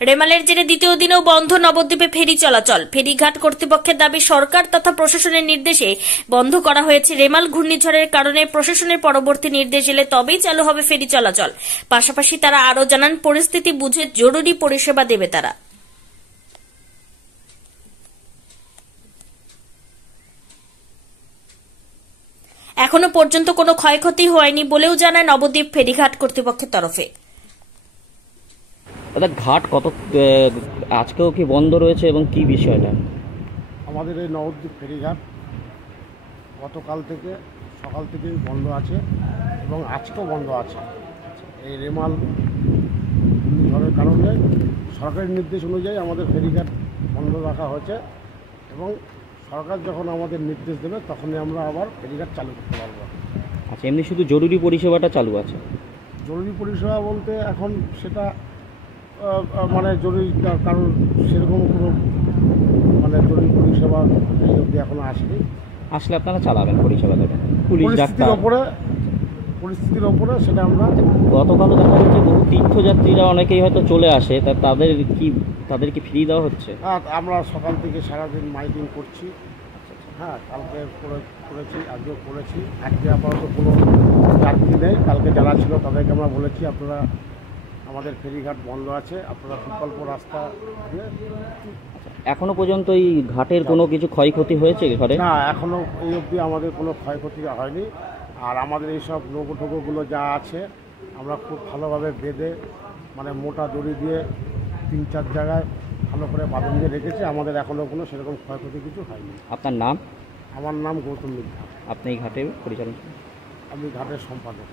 রেমালের জেরে দ্বিতীয় দিনেও বন্ধ নবদ্বীপে ফেরি চলাচল। ফেরিঘাট কর্তৃপক্ষের দাবি সরকার তথা প্রশাসনের নির্দেশে বন্ধ করা হয়েছে। রেমাল ঘূর্ণিঝড়ের কারণে প্রশাসনের পরবর্তী নির্দেশ এলে তবেই চালু হবে ফেরি চলাচল। পাশাপাশি তারা আরও জানান, পরিস্থিতি বুঝে জরুরি পরিষেবা দেবে তারা। এখনো পর্যন্ত কোনো ক্ষয়ক্ষতি হয়নি বলেও জানায় নবদ্বীপ ফেরিঘাট কর্তৃপক্ষের তরফে। ঘাট কত আজকেও কি বন্ধ রয়েছে এবং কি বিষয়টা? আমাদের এই নবদ্বীপ ফেরিঘাট গতকাল থেকে সকাল থেকেই বন্ধ আছে এবং আজকেও বন্ধ আছে। এই রেমাল ঘূর্ণিঝড়ের কারণে সরকারের নির্দেশ অনুযায়ী আমাদের ফেরিঘাট বন্ধ রাখা হয়েছে এবং সরকার যখন আমাদের নির্দেশ দেবে তখনই আমরা আবার ফেরিঘাট চালু করতে পারবো। আচ্ছা, এমনি শুধু জরুরি পরিষেবাটা চালু আছে? জরুরি পরিষেবা বলতে এখন সেটা মানে জরুরি কারণ সেরকম কোনো মানে জরুরি পরিষেবা এই অবধি এখনো আসেনি। আসলে আপনারা চালাবেন, পরিষেবা দেবেন পুলিশ পরিস্থিতির ওপরে সেটা আমরা। গতকালও দেখা যাচ্ছে বহু তীর্থযাত্রীরা অনেকেই হয়তো চলে আসে, তা তাদেরকে ফিরিয়ে দেওয়া হচ্ছে? হ্যাঁ, আমরা সকাল থেকে সারাদিন মাইকিং করছি। হ্যাঁ, কালকে করেছি, আজকেও করেছি। আজকে আপাতত কোনো যাত্রী নেই। কালকে যারা ছিল তাদেরকে আমরা বলেছি আপনারা আমাদের ফেরিঘাট বন্ধ আছে, আপনারা বিকল্প রাস্তা দিয়ে। এখনো পর্যন্ত এই ঘাটের কোনো কিছু ক্ষয়ক্ষতি হয়েছে ঘরে? না, এখনও এই অবধি আমাদের কোনো ক্ষয়ক্ষতি হয়নি। আর আমাদের এইসব নৌকো যা আছে আমরা খুব ভালোভাবে বেঁধে মানে মোটা দড়ি দিয়ে 3-4 জায়গায় ভালো করে বাঁধন দিয়ে রেখেছি। আমাদের এখনও কোনো সেরকম ক্ষয়ক্ষতি কিছু হয়নি। আপনার নাম? আমার নাম গৌতম মিত্র। আপনি এই ঘাটে পরিচালনা? আমি ঘাটের সম্পাদক।